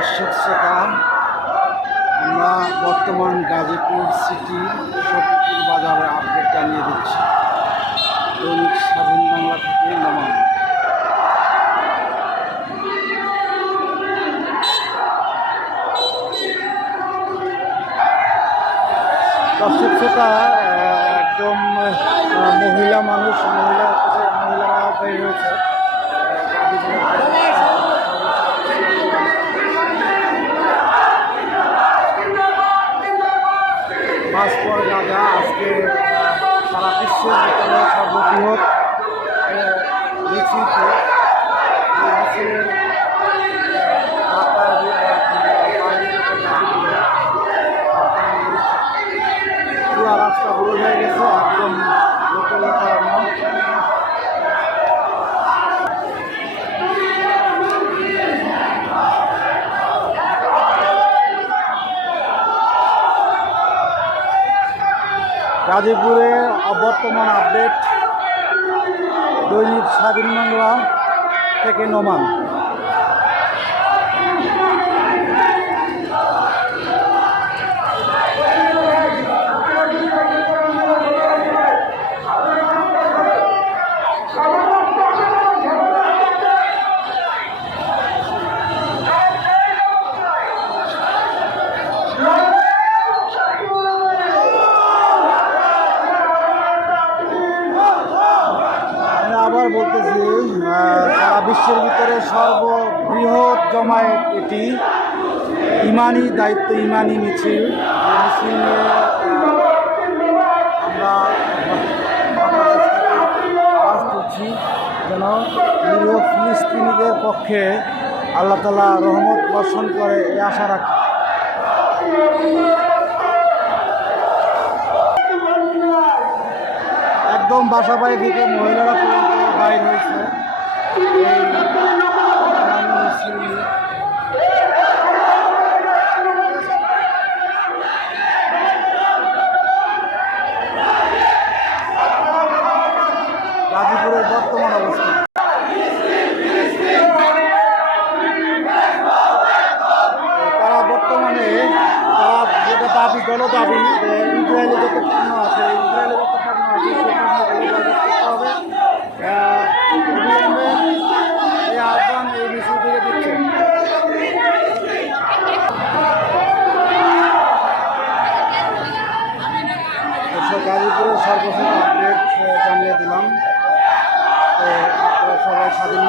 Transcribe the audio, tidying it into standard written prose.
দর্শক শ্রোতা, আমরা বর্তমান গাজীপুর সিটি শফিপুর বাজারে আপডেট জানিয়ে দিচ্ছি। দৈনিক স্বাধীন বাংলা থেকে নমান। দর্শক শ্রোতা, একদম মহিলা মানুষ, মহিলারা বের হয়েছে পাসপোর্ট গাঁজা আজকে সারা বিশ্বের ভিতরে সর্ববৃহৎ মিছিলটি পুরা রাস্তা বড় হয়ে গেছে, একদম লোকের গাজীপুরে বর্তমান আপডেট, দৈনিক স্বাধীন বাংলা থেকে নমান। আবার বলতেছি, সারা বিশ্বের ভিতরে সর্ববৃহৎ জমায়েত এটি। ইমানি দায়িত্ব, ইমানি মিছিল। মিছিলে আমরা আওয়াজ তুলছি যেন নিরীহ ফিলিস্তিনিদের পক্ষে আল্লাহ তাআলা রহমত বর্ষণ করে, এই আশা রাখি। একদম বাসা বাড়ি থেকে মহিলারা পর্যন্ত বাইর হয়েছে গাজীপুরের বর্তমান অবস্থা। তারা বর্তমানে যেটা দাবি, গণদাবি, ইসরায়েলে যত পণ্য আছে, হবে এই আহ্বান এই মিছিল থেকে দিচ্ছে। গাজীপুরের সর্বশেষ আপডেট জানিয়ে দিলাম। তো সবাই স্বাধীন